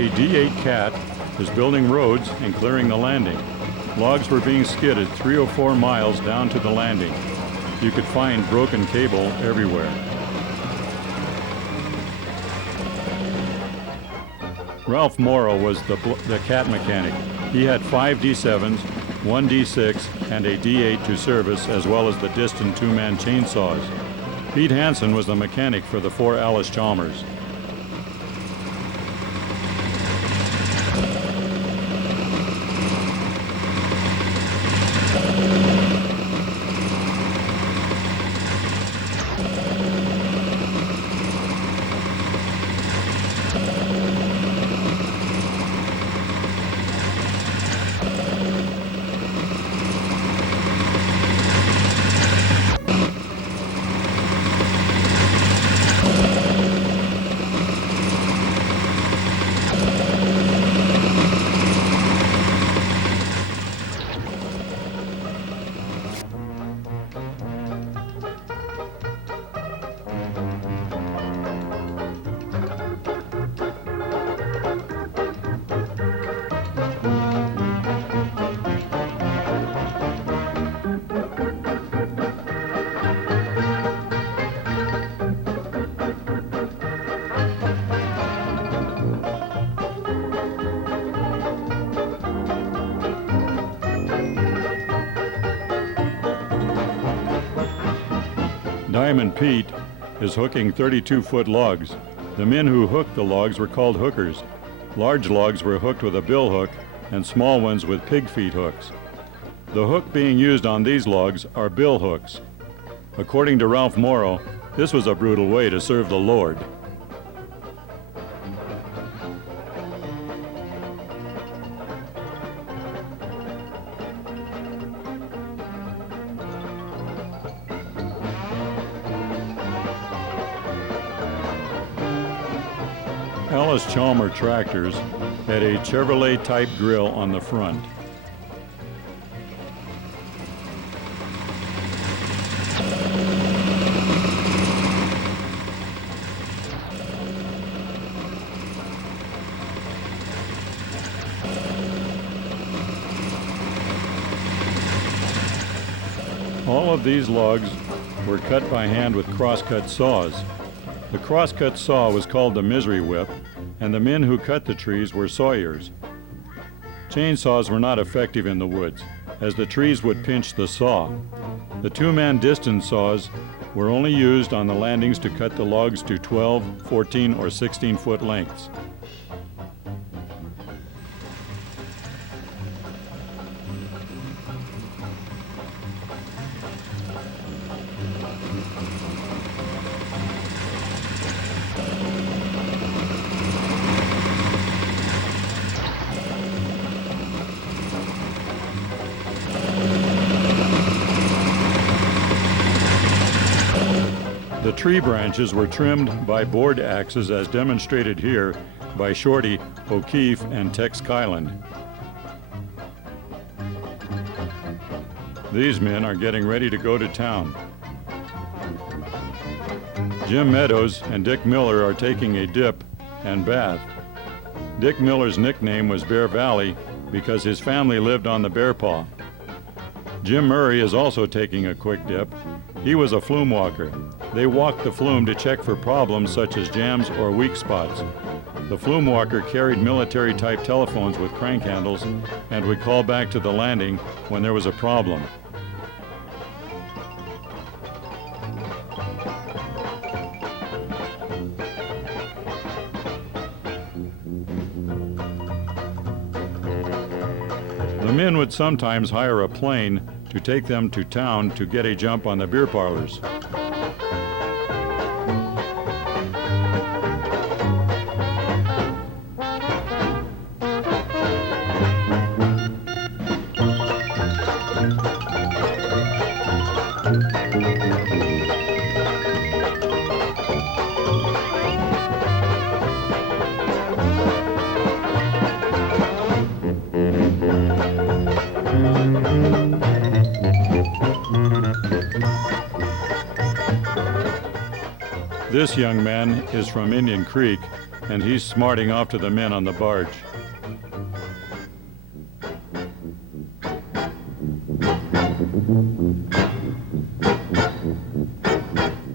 A D8 cat is building roads and clearing the landing. Logs were being skidded 3 or 4 miles down to the landing. You could find broken cable everywhere. Ralph Morrow was the cat mechanic. He had 5 D7s, 1 D6, and a D8 to service, as well as the Diston 2-man chainsaws. Pete Hansen was the mechanic for the 4 Alice Chalmers. Diamond Pete is hooking 32-foot logs. The men who hooked the logs were called hookers. Large logs were hooked with a bill hook and small ones with pig feet hooks. The hook being used on these logs are bill hooks. According to Ralph Morrow, this was a brutal way to serve the Lord. Alice Chalmer tractors had a Chevrolet-type grill on the front. All of these logs were cut by hand with crosscut saws. The crosscut saw was called the misery whip, and the men who cut the trees were sawyers. Chainsaws were not effective in the woods, as the trees would pinch the saw. The 2-man distance saws were only used on the landings to cut the logs to 12, 14, or 16-foot lengths. The tree branches were trimmed by board axes as demonstrated here by Shorty, O'Keefe, and Tex Kyland. These men are getting ready to go to town. Jim Meadows and Dick Miller are taking a dip and bath. Dick Miller's nickname was Bear Valley because his family lived on the Bear Paw. Jim Murray is also taking a quick dip. He was a flume walker. They walked the flume to check for problems such as jams or weak spots. The flume walker carried military-type telephones with crank handles and would call back to the landing when there was a problem. The men would sometimes hire a plane to take them to town to get a jump on the beer parlors. This young man is from Indian Creek and he's smarting off to the men on the barge.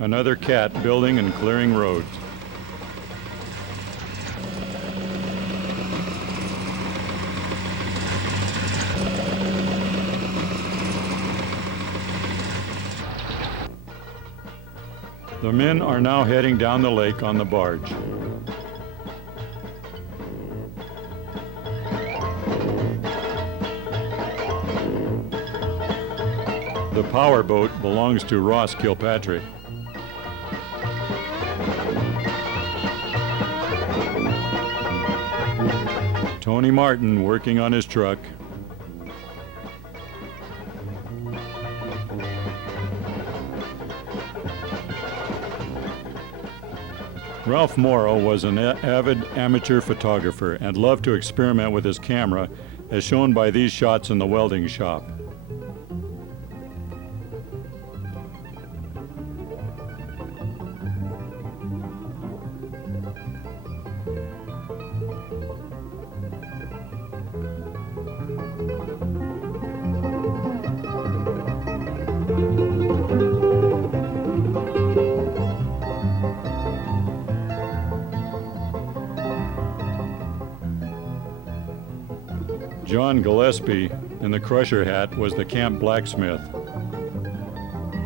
Another cat building and clearing roads. The men are now heading down the lake on the barge. The power boat belongs to Ross Kilpatrick. Tony Martin working on his truck. Ralph Morrow was an avid amateur photographer and loved to experiment with his camera, as shown by these shots in the welding shop. John Gillespie in the crusher hat was the camp blacksmith.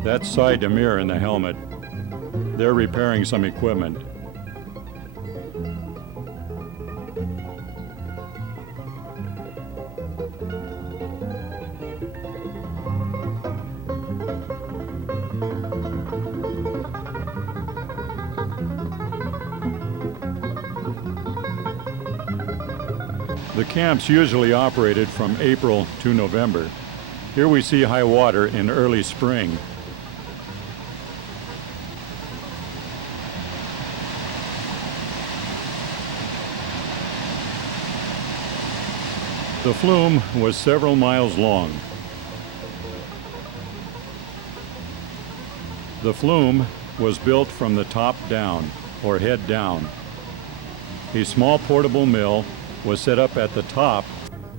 That's Cy Demir in the helmet. They're repairing some equipment. The camps usually operated from April to November. Here we see high water in early spring. The flume was several miles long. The flume was built from the top down, or head down. A small portable mill was set up at the top,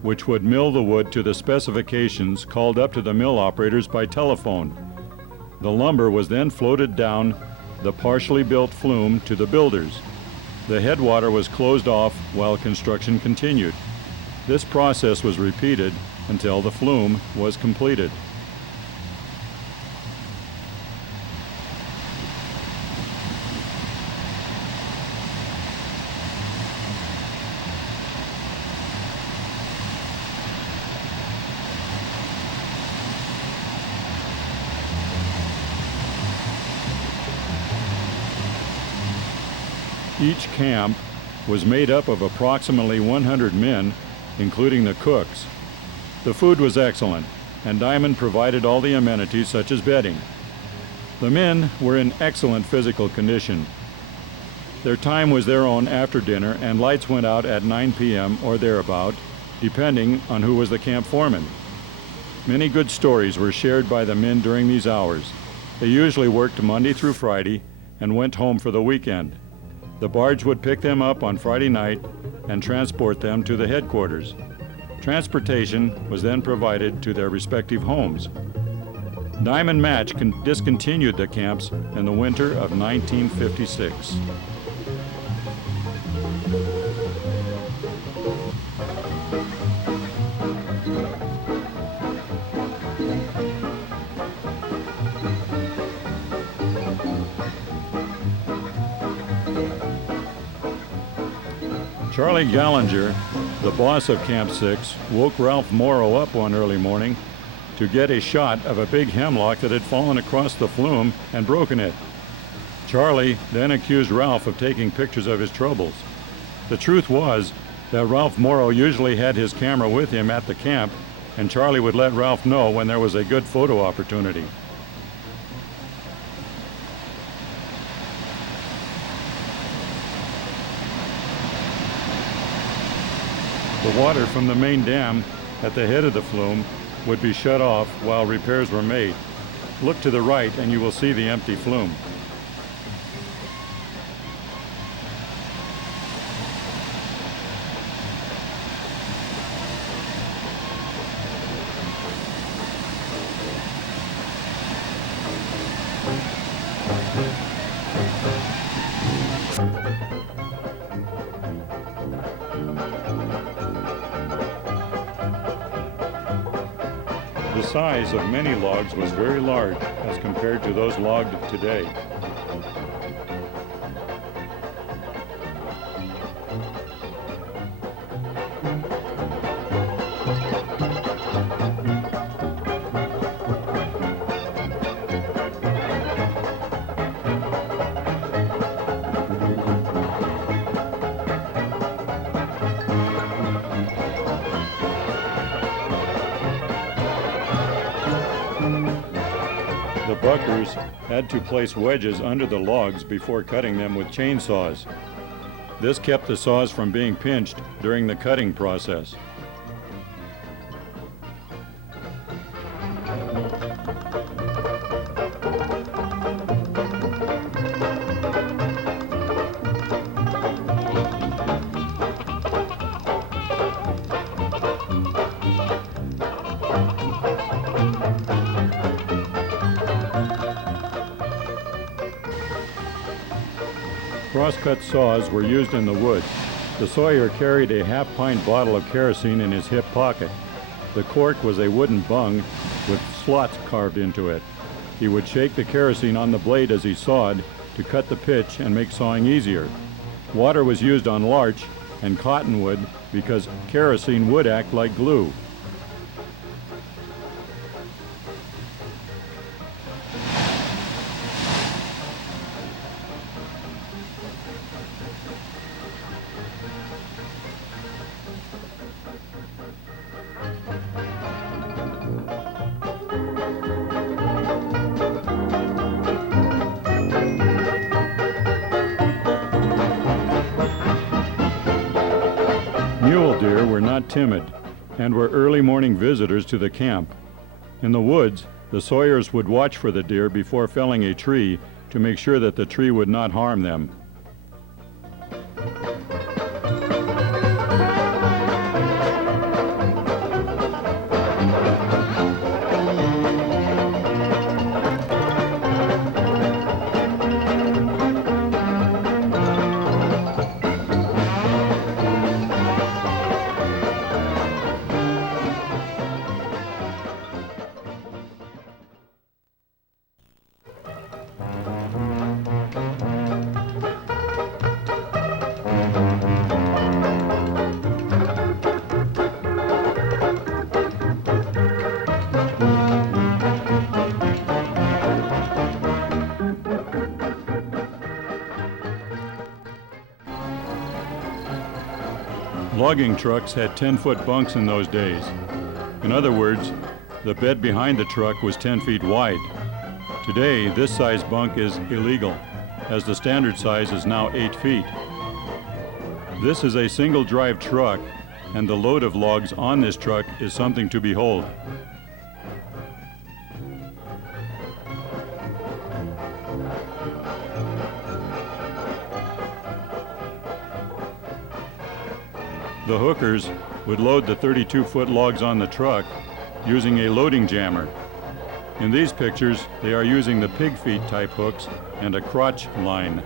which would mill the wood to the specifications called up to the mill operators by telephone. The lumber was then floated down the partially built flume to the builders. The headwater was closed off while construction continued. This process was repeated until the flume was completed. Each camp was made up of approximately 100 men, including the cooks. The food was excellent, and Diamond provided all the amenities such as bedding. The men were in excellent physical condition. Their time was their own after dinner, and lights went out at 9 p.m. or thereabout, depending on who was the camp foreman. Many good stories were shared by the men during these hours. They usually worked Monday through Friday and went home for the weekend. The barge would pick them up on Friday night and transport them to the headquarters. Transportation was then provided to their respective homes. Diamond Match discontinued the camps in the winter of 1956. Charlie Gallinger, the boss of Camp 6, woke Ralph Morrow up one early morning to get a shot of a big hemlock that had fallen across the flume and broken it. Charlie then accused Ralph of taking pictures of his troubles. The truth was that Ralph Morrow usually had his camera with him at the camp, and Charlie would let Ralph know when there was a good photo opportunity. The water from the main dam at the head of the flume would be shut off while repairs were made. Look to the right and you will see the empty flume. size of many logs was very large as compared to those logged today. The buckers had to place wedges under the logs before cutting them with chainsaws. This kept the saws from being pinched during the cutting process. Cross-cut saws were used in the wood. The sawyer carried a half-pint bottle of kerosene in his hip pocket. The cork was a wooden bung with slots carved into it. He would shake the kerosene on the blade as he sawed to cut the pitch and make sawing easier. Water was used on larch and cottonwood because kerosene would act like glue. Mule deer were not timid and were early morning visitors to the camp. In the woods, the sawyers would watch for the deer before felling a tree to make sure that the tree would not harm them. Logging trucks had 10-foot bunks in those days. In other words, the bed behind the truck was 10 feet wide. Today, this size bunk is illegal, as the standard size is now 8 feet. This is a single-drive truck, and the load of logs on this truck is something to behold. The hookers would load the 32-foot logs on the truck using a loading jammer. In these pictures, they are using the pig feet type hooks and a crotch line.